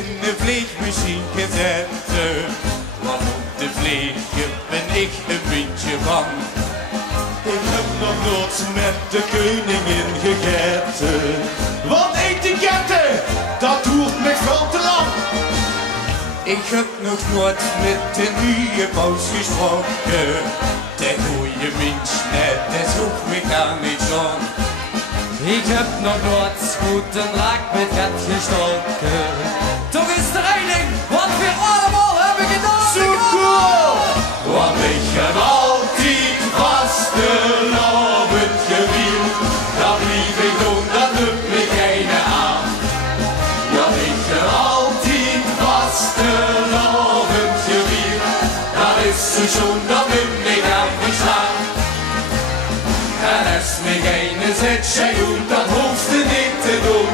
in de vliegmachine zetten. Want op de vliegen ben ik een beetje bang. Ik heb nog nooit met de koningin gegeten. Want etiketten, dat duurt me veel te lang. Ik heb nog nooit met de nieuwe paus gesproken. De goeie mens, net, dat zoekt me gar niet aan. Ik heb nog nooit goed een raak met het gestoken. Toch is er één ding wat we allemaal hebben gedaan. Zo cool! Want ik heb altijd vastelovend gewild. Dat lief ik doen, dat lukt me geen aan. Ja, ik heb altijd vastelovend gewild. Dat is zo schoon, dat moet ik aan verslaan. En als me geen zet, jij goed, dat hoeft je niet te doen.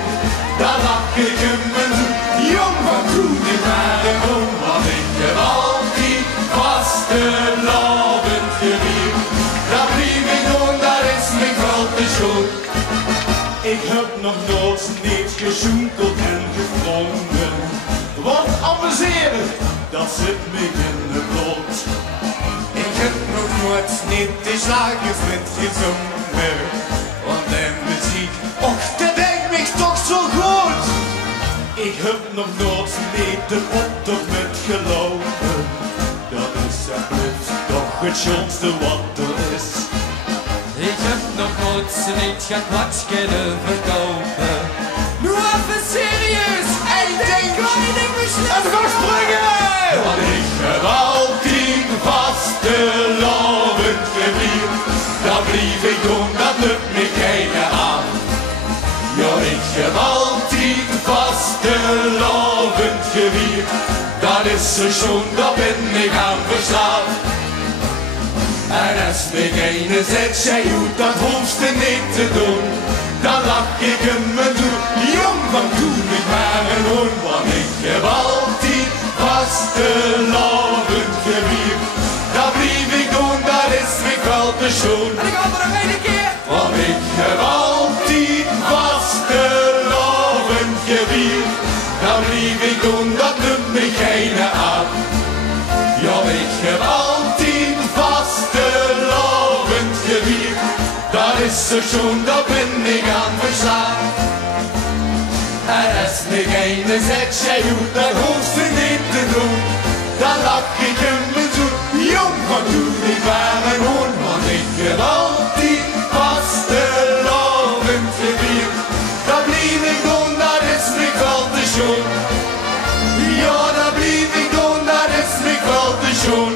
Dan lach ik hem en doe, jong, wat doe ik maar gewoon. Want ik heb altijd vastelovend gewild. Dat lief ik doen, dat is me wel te schoon. Ik heb nog nooit niet gezoenkeld en gevrongen. Want amuseren, dat zit me in de bloed. Ik heb nog nooit niet de slagervriend gezongen. Want de muziek, och, dat denkt me toch zo goed. Ik heb nog nooit niet de optocht met gelopen. Dat is echt toch het schoonste wat er is. Ik heb nog nooit niet gekwatsch kunnen verkopen. Nu even serieus! Eén ding, en we gaan springen! Want ik heb altijd vastelovend gewild. Dat blief ik doen, dat lukt me geen aan. Ja, ik heb altijd vastelovend gewild. Dat is zo schoon, dat ben ik aan verslaan. En als me geen zet, jij goed, dat hoeft je niet te doen. Dan lach ik hem en doe, jong, van doe ik maar een hoen. Want ik heb altijd vastelovend gewild. Dat blief ik doen, dat is me wel te schoon. En ik ga er nog één keer. Want ik heb altijd vastelovend gewild. Dat blief ik doen, dat doet me geen aan. Ja, ik heb altijd vastelovend gewild. Dat is zo schoon, dat ben ik aan verslaan. En als me geen zet, jij goed, dat hoeft je niet te doen. Dan lach ik hem en doe, jong, wat doe ik maar een hoen. Want ik heb altijd vastelovend gewild. Dat blief ik doen, dat is me wel te schoon. Ja, dat blief ik doen, dat is me wel te schoon.